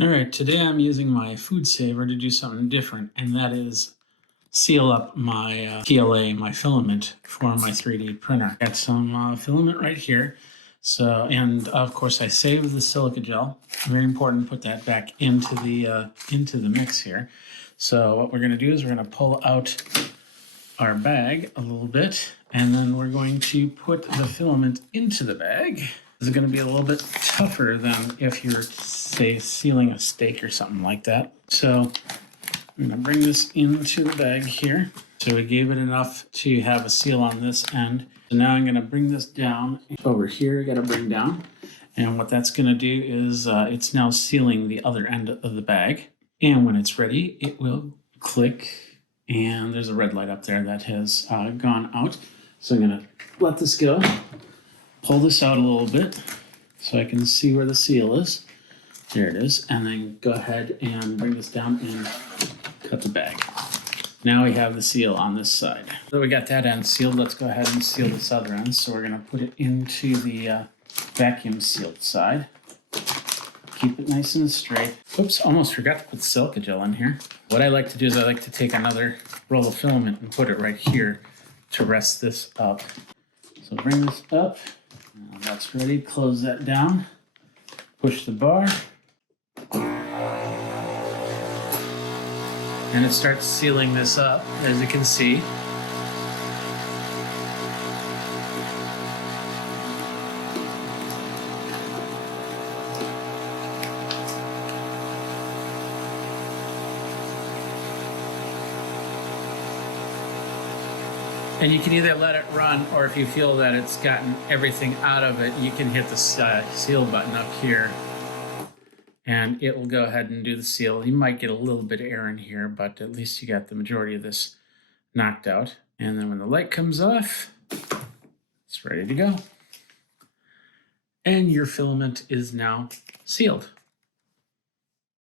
All right, today I'm using my FoodSaver to do something different, and that is seal up my PLA, my filament for my 3D printer. Got some filament right here. So, and of course I saved the silica gel. Very important to put that back into the mix here. So what we're gonna do is we're gonna pull out our bag a little bit, and then we're going to put the filament into the bag. This is going to be a little bit tougher than if you're, say, sealing a steak or something like that. So I'm going to bring this into the bag here. So we gave it enough to have a seal on this end. So now I'm going to bring this down. Over here, I got to bring down. And what that's going to do is it's now sealing the other end of the bag. And when it's ready, it will click. And there's a red light up there that has gone out. So I'm going to let this go. Pull this out a little bit so I can see where the seal is. There it is. And then go ahead and bring this down and cut the bag. Now we have the seal on this side. So we got that end sealed. Let's go ahead and seal this other end. So we're going to put it into the vacuum sealed side. Keep it nice and straight. Oops, almost forgot to put silica gel in here. What I like to do is I like to take another roll of filament and put it right here to rest this up. So bring this up. Now that's ready. Close that down. Push the bar. And it starts sealing this up, as you can see. And you can either let it run, or if you feel that it's gotten everything out of it, you can hit the seal button up here and it will go ahead and do the seal. You might get a little bit of air in here, but at least you got the majority of this knocked out. And then when the light comes off, it's ready to go. And your filament is now sealed.